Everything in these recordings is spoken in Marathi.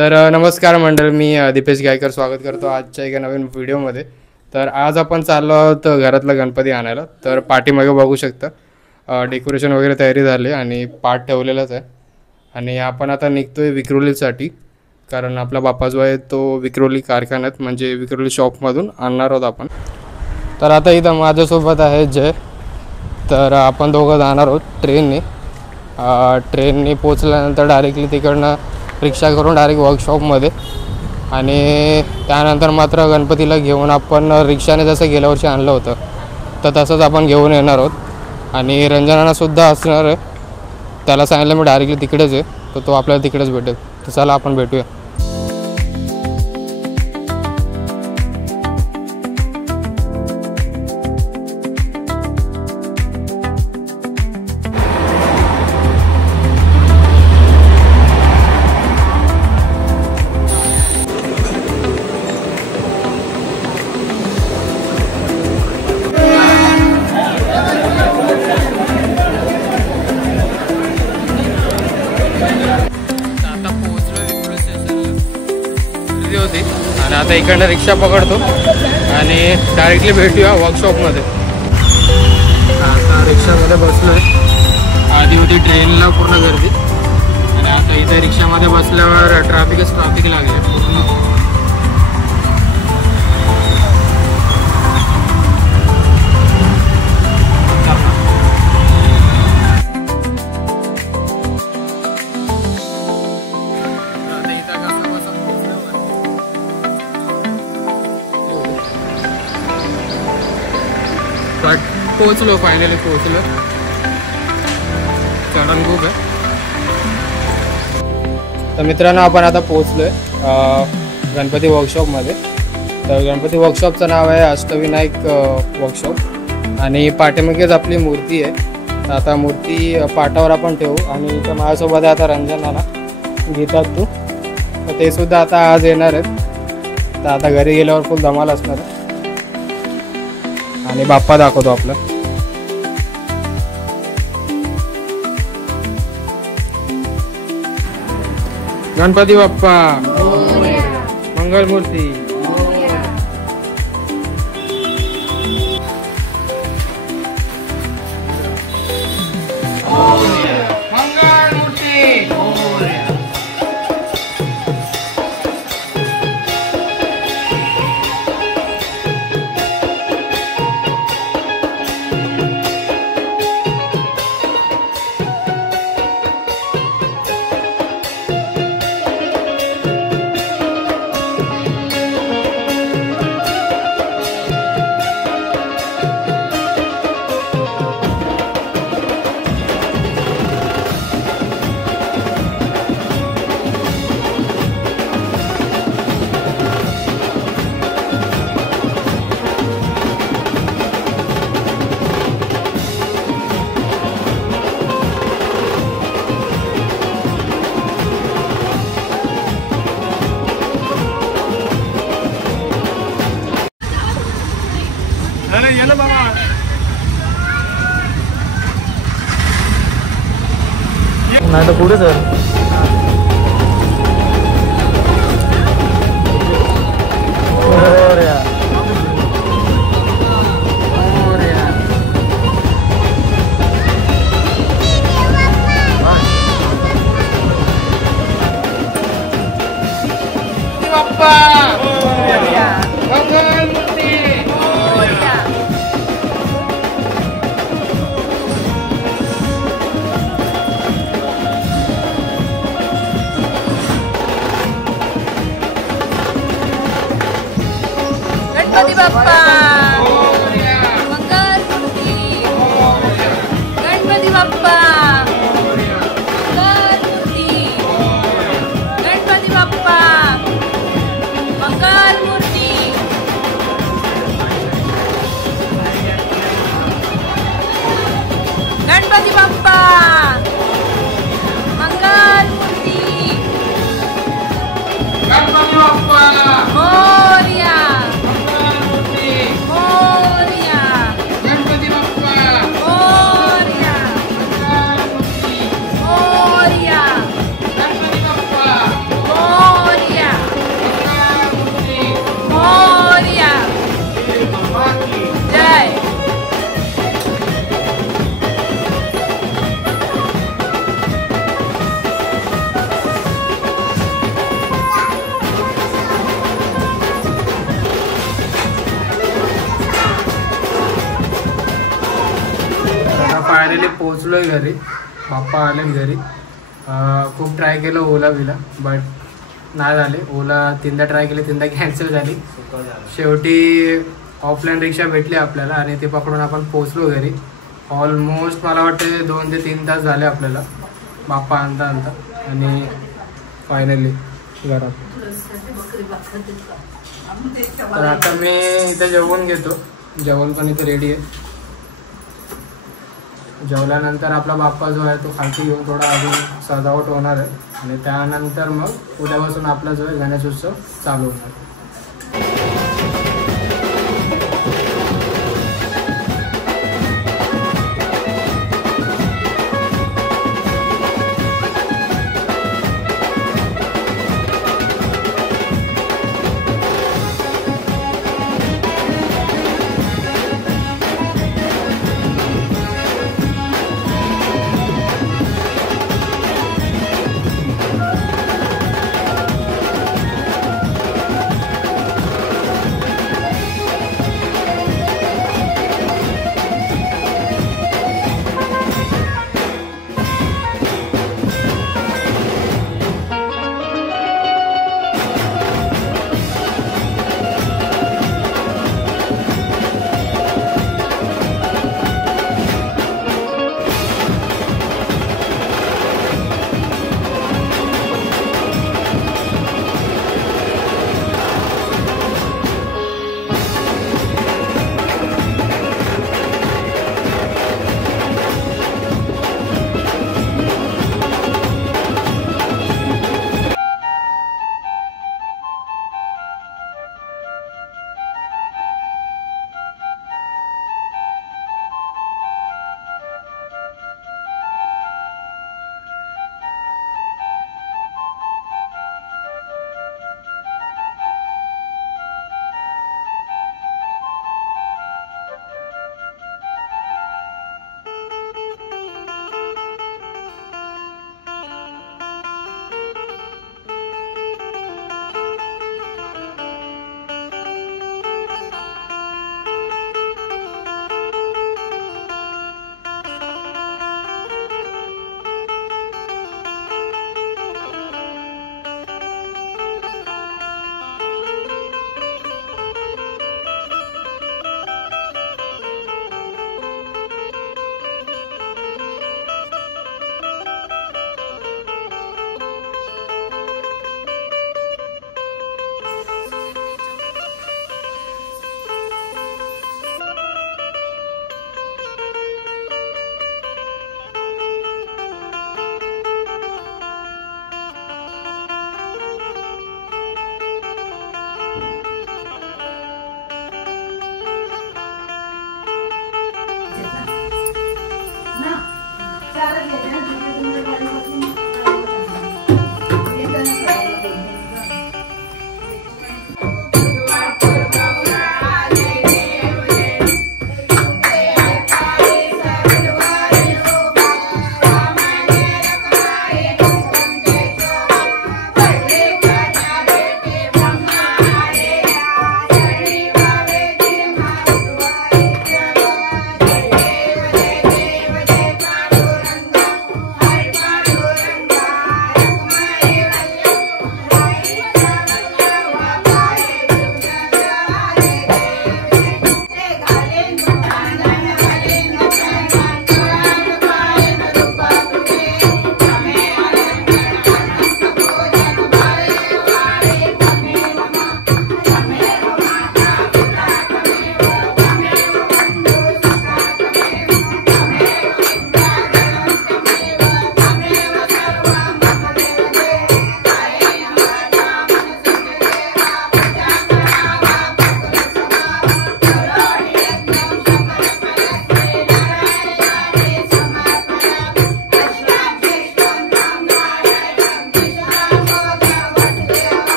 नमस्कार मंडळ, मी दीपेश गायकर स्वागत करतो आजच्या एका नवीन व्हिडिओमध्ये। तर आज आपण चाललो आहोत घरातला गणपती आणायला। तर पाठीमागे बघू शकता डेकोरेशन वगैरे तयारी झाली आणि पाट ठेवलेलाच आहे आणि आपण आता निघतोय विक्रोलीसाठी, कारण आपला बाप्पा जो आहे तो विक्रोली कारखान्यात म्हणजे विक्रोली शॉपमधून आणणार आहोत आपण। तर आता इथं माझ्यासोबत आहे जय। तर आपण दोघं जाणार आहोत ट्रेनने पोचल्यानंतर डायरेक्टली तिकडनं रिक्षा करून डायरेक्ट वर्कशॉपमध्ये आणि त्यानंतर मात्र गणपतीला घेऊन आपण रिक्षाने जसं गेल्या वर्षी आणलं होतं तर तसंच आपण घेऊन येणार आहोत। आणि रंजनासुद्धा असणार आहे, त्याला सांगितलं मी डायरेक्टली तिकडेच आहे, तर तो आपल्याला तिकडेच भेटेल। तर चला आपण भेटूया। आणि आता इकडनं रिक्षा पकडतो आणि डायरेक्टली भेटूया वर्कशॉपमध्ये। आता रिक्षामध्ये बसलो आहे, आधी होती ट्रेनला पूर्ण गर्दी आणि आता इथे रिक्षामध्ये बसल्यावर ट्रॅफिक लागले पूर्ण। पोचलो, फायनली पोचलो। चढण खूप आहे। तर मित्रांनो, आपण आता पोचलोय गणपती वर्कशॉपमध्ये। तर गणपती वर्कशॉपचं नाव आहे अष्टविनायक वर्कशॉप आणि पाठीमागेच आपली मूर्ती आहे। तर आता मूर्ती पाटावर आपण ठेवू आणि इथं माझ्यासोबत आहे आता रंजनाला घेतात तू, तर ते सुद्धा आता आज येणार आहेत। तर आता घरी गेल्यावर फुल धमाल असणार आहे आणि बाप्पा दाखवतो आपला। गणपती बाप्पा मंगलमूर्ती। येलो बाबा, नाही तर पुढे सर। जय. फायनली पोहोचलोय घरी. बाप्पा आले घरी. खूप ट्राय केलं ओला बिला, बट नाही झाले. ओला 3दा ट्राय केले, 3दा कॅन्सल झाली. शेवटी ऑफलाईन रिक्षा भेटली आपल्याला आणि ते पकडून आपण पोहोचलो घरी. ऑलमोस्ट मला वाटतं 2 ते 3 तास झाले आपल्याला बाप्पा आणता आणता. आणि फायनली घरात. तर आता मी इथे जेवण घेतो. जेवण पण इथे रेडी आहे. जेवल्यानंतर आपला बाप्पा जो आहे तो खालती घेऊन थोडा अजून सजावट होणार आहे आणि त्यानंतर मग उद्यापासून आपला जो आहे गणेश उत्सव चालू होणार.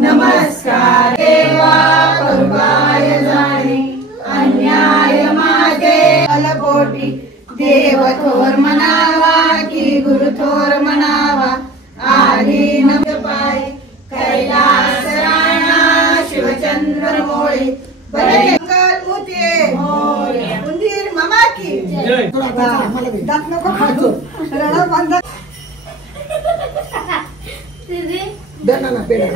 नमस्कार देवा करुणाय जाणे अन्याय माझे अलपोटी देव थोर म्हणावा की गुरु थोर म्हणावा आधी नमः पाय कैलास राणा शिवचंद्र मोळी बरे मुते उंदीर मामा की जय दात नको खाजो रणा बांधा देना ना पेडा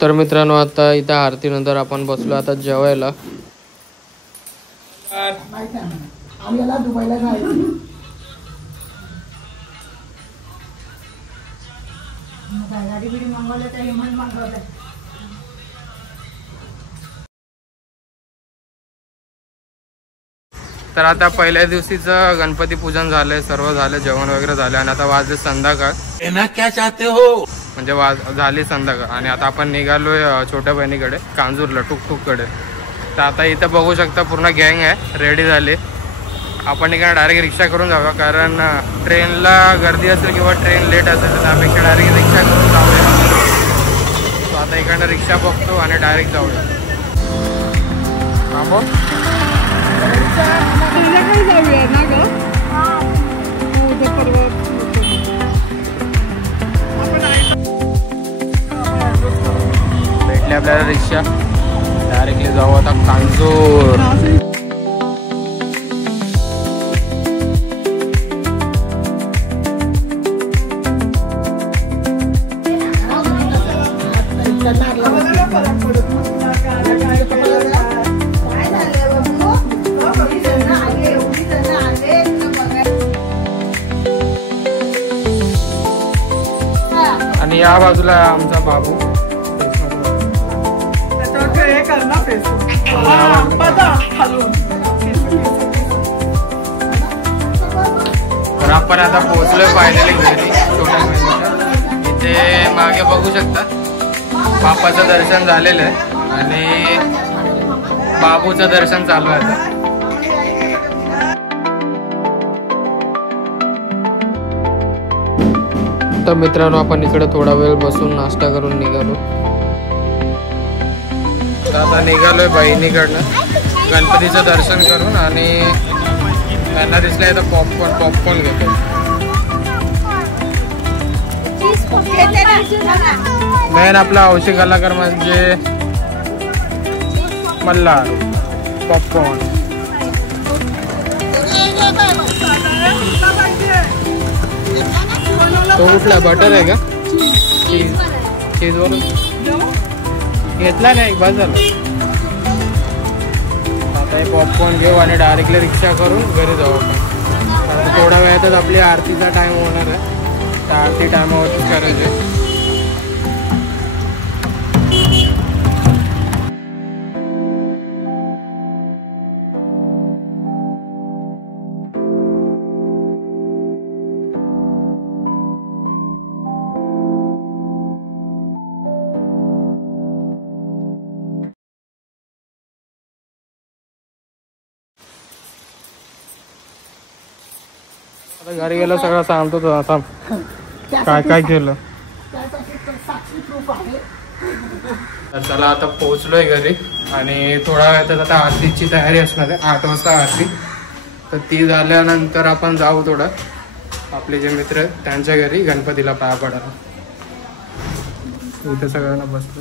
तर मित्रांनो आता इथं आरतीनंतर आपण बसलो आता जेवायला. आम्हाला दुबईला जायचं गाडी बिडी मागवलं तर हेमंत मागवलं. तर आता पहिल्या दिवशीचं गणपती पूजन झालंय, सर्व झालं, जेवण वगैरे झालं आणि आता वाजले संध्याकाळ. क्या चाहते हो म्हणजे झाली संध्याकाळ आणि आता आपण निघालोय छोट्या बहिणीकडे कांजूरला टुकटुककडे. तर आता इथं बघू शकता पूर्ण गँग आहे, रेडी झाली. आपण इकडे डायरेक्ट रिक्षा करून जाऊया कारण ट्रेनला गर्दी असेल किंवा ट्रेन लेट असेल तर त्यापेक्षा डायरेक्ट रिक्षा करून जाऊया. तो आता इकडनं रिक्षा बघतो आणि डायरेक्ट जाऊया. जाऊया ना ग भेटली आपल्याला रिक्षा, डायरेक्टली जाऊ आता कांजूर. आणि या बाजूला आमचा बाबू. तर आपण आता पोहोचलोय फायनली घरी छोट्या बहिणीच्या. इथे मागे बघू शकता बाप्पाचं दर्शन झालेलं आहे आणि बाबूचं दर्शन चालू आहे आता. तर मित्रांनो आपण इकडे थोडा वेळ बसून नाश्ता करून निघालो. आता निघालोय बहिणीकडनं गणपतीचं दर्शन करून आणि त्यांना दिसलंय तर पॉपकॉर्न घेतो. मेन आपला हौशी कलाकार म्हणजे मल्हार. पॉपकॉर्न तो कुठला बटर आहे का? चीज वाला घेतला नाही, बस झालं. आता हे पॉपकॉर्न घेऊ आणि डायरेक्टली रिक्षा करून घरी जाऊ आपण. थोड्या वेळातच आपली आरतीचा टाइम होणार आहे, तर आरती टायमावरतीच करायचे. आता घरी गेलो सगळं सांगतो तुला. थांब काय काय केलं. तर चला आता पोहोचलोय घरी आणि थोडा वेळात आता आरतीची तयारी असणार आहे. 8 वाजता आरती, तर ती झाल्यानंतर आपण जाऊ थोडं आपले जे मित्र आहेत त्यांच्या घरी गणपतीला पाया पडायला. इथं सगळ्यांना बसतो.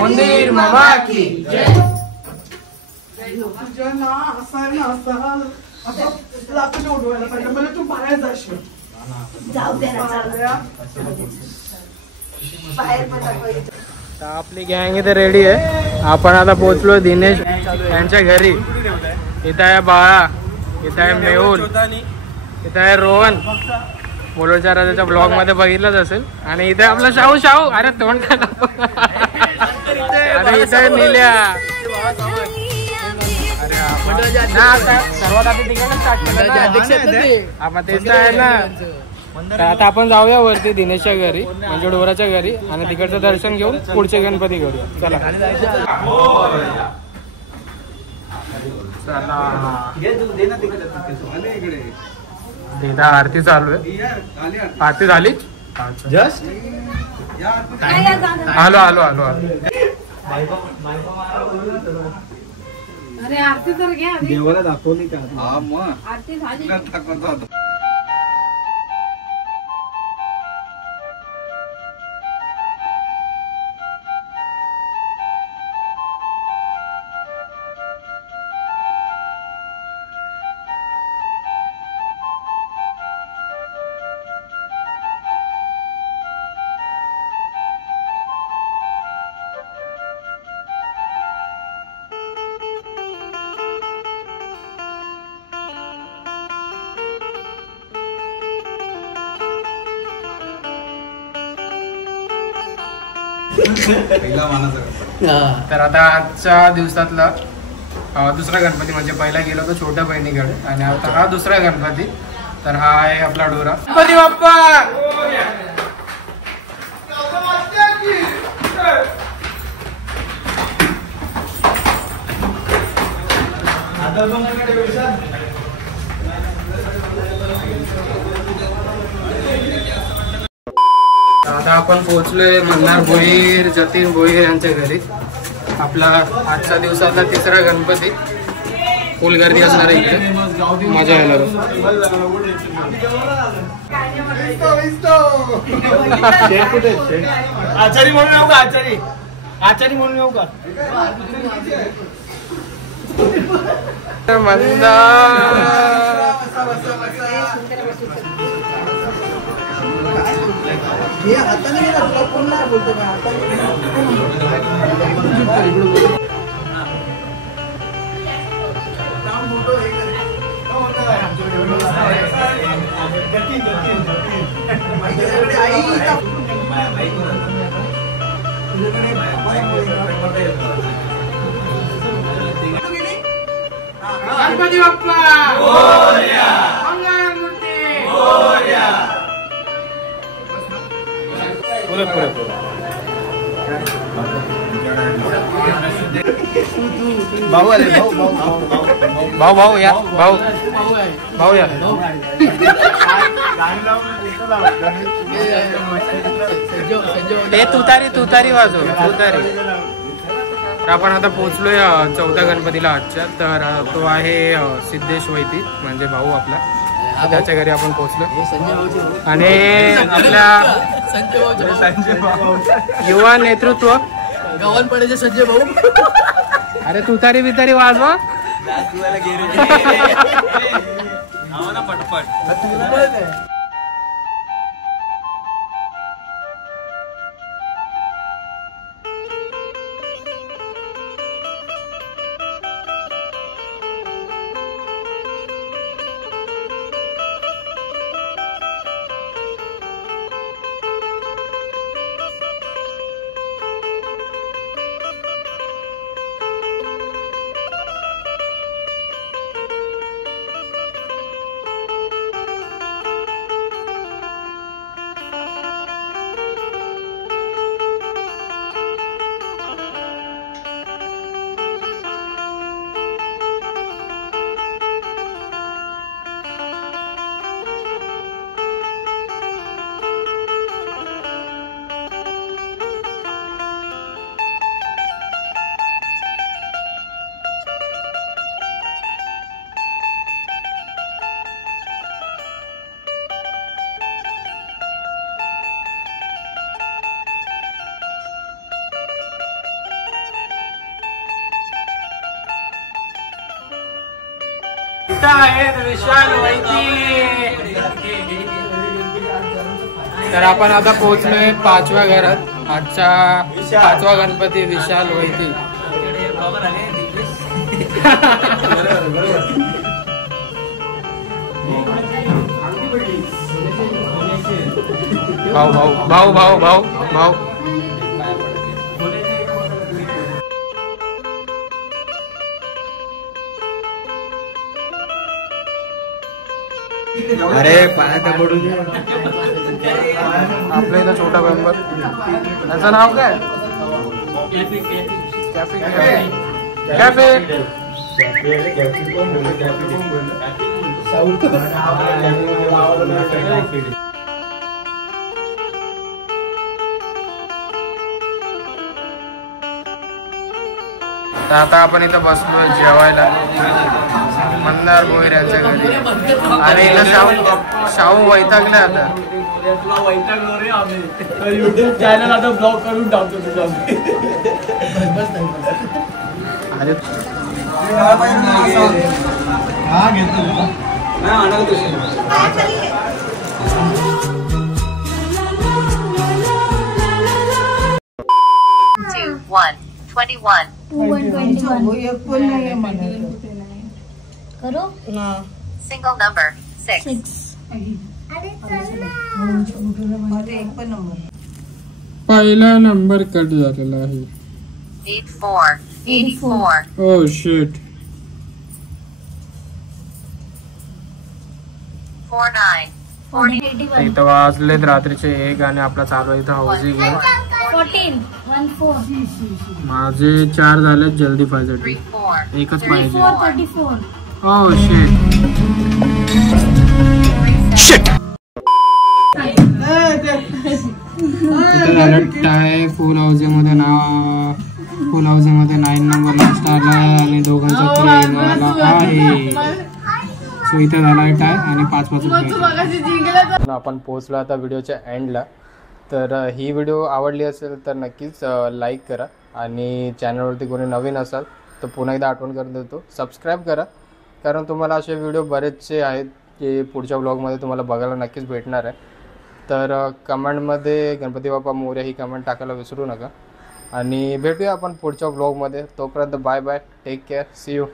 मंदिर मामा की जय. तू बाहेर जाशील. जाऊ दे आपली गँग इथे रेडी आहे. आपण आता पोहोचलो दिनेश यांच्या घरी. इथं आहे बाळा, इथं आहे मेहुल, इथं आहे रोहन. मोलोच्या राजाच्या ब्लॉग मध्ये बघितलंच असेल. आणि इथे आपला शाहू. शाहू अरे तोंड काय अरे इथं आहे निल्या. सर्वात आधी तिकडे स्टार्ट केलं आपण. तेच आहे ना तर आता आपण जाऊया वरती दिनेशच्या घरी म्हणजे डोराच्या घरी आणि तिकडचं दर्शन घेऊन पुढचे गणपती करूया. चला चला आरती चालू आहे. आरती झाली जस्ट आलो आलो आलो आलो. अरे आरती तर घ्या देवाला दाखवली का? आरती झाली. तर आता आजच्या दिवसातला दुसरा गणपती म्हणजे पहिला गेलो तो छोट्या बहिणीकडे आणि आता हा दुसरा गणपती. तर हा आहे आपला डोरा. गणपती बाप्पा आता आपण पोहोचलोय मल्हार भोईर जतीन भोईर यांच्या घरी. आपला आजच्या दिवसातला तिसरा गणपती. फुल गर्दी असणार आहे इकडे. मजा येणार. आचारी म्हणून येऊ का? आचारी म्हणून येऊ का? मंदा गणपती बाप्पा मंगळमूर्ती भाऊ आले भाऊ भाऊ भाऊ या भाऊ भाऊ या. हे तुतारी वाजव तुतारी. तर आपण आता पोहोचलोय चौथ्या गणपतीला आजच्या. तर तो आहे सिद्धेश वैती म्हणजे भाऊ आपला. त्याच्या घरी आपण पोहोचलो आणि आपल्या युवा नेतृत्व गव्हाणपड्याचे संजय भाऊ. अरे तुतारी बितारी वाजवा. पटपट विशाल वैती. तर आपण आता पोहोचलोय 5व्या घरात. आजचा 5वा गणपती विशाल वैती. भाऊ भाऊ भाऊ भाऊ भाऊ भाऊ. अरे पाण्यात पडू दे. आपल्या इथं छोटा मेंबर, त्याचं नाव काय? Cafe cafe. तर आता आपण इथं बसलो जेवायला मंदार भोईर यांच्या घरी. आणि इथं शाहू वैतागले आता. तुला वैतागलो रे आम्ही. युट्यूब चॅनल आता ब्लॉग करून टाकतो तुझा. अरे हा घेतो नाही आणाल तशी. 21. करू सिंगल नंबर 6. पहिला नंबर कट झालेला आहे. 84. Oh shit. 49. इथं वाजलेत रात्रीचे 1 आणि आपला चालू आहे इथं हौजी गेम. 14. माझे 4 झालेत जल्दी पाहिजे. 34. एकच पाहिजे. 34. Oh shit. इथं झालं टाय. फुल हाऊसमध्ये 9 नंबर लास्ट आलाय आणि दोघांचा प्रेम आला आहे. सो इथं झालाय टाय आणि 5-5 आपण पोहोचलो आता व्हिडिओच्या एंडला. तर ही व्हिडिओ आवडली असेल तर नक्कीच लाईक करा आणि चॅनलवरती कोणी नवीन असाल तर पुन्हा एकदा आठवण करून देतो सबस्क्राईब करा. कारण तुम्हाला असे व्हिडिओ बरेचसे आहेत जे पुढच्या ब्लॉगमध्ये तुम्हाला बघायला नक्कीच भेटणार आहे. तर कमेंटमध्ये गणपती बाप्पा मोरया ही कमेंट टाकायला विसरू नका. आणि भेटूया आपण पुढच्या ब्लॉगमध्ये. तोपर्यंत bye bye. Take care. See you.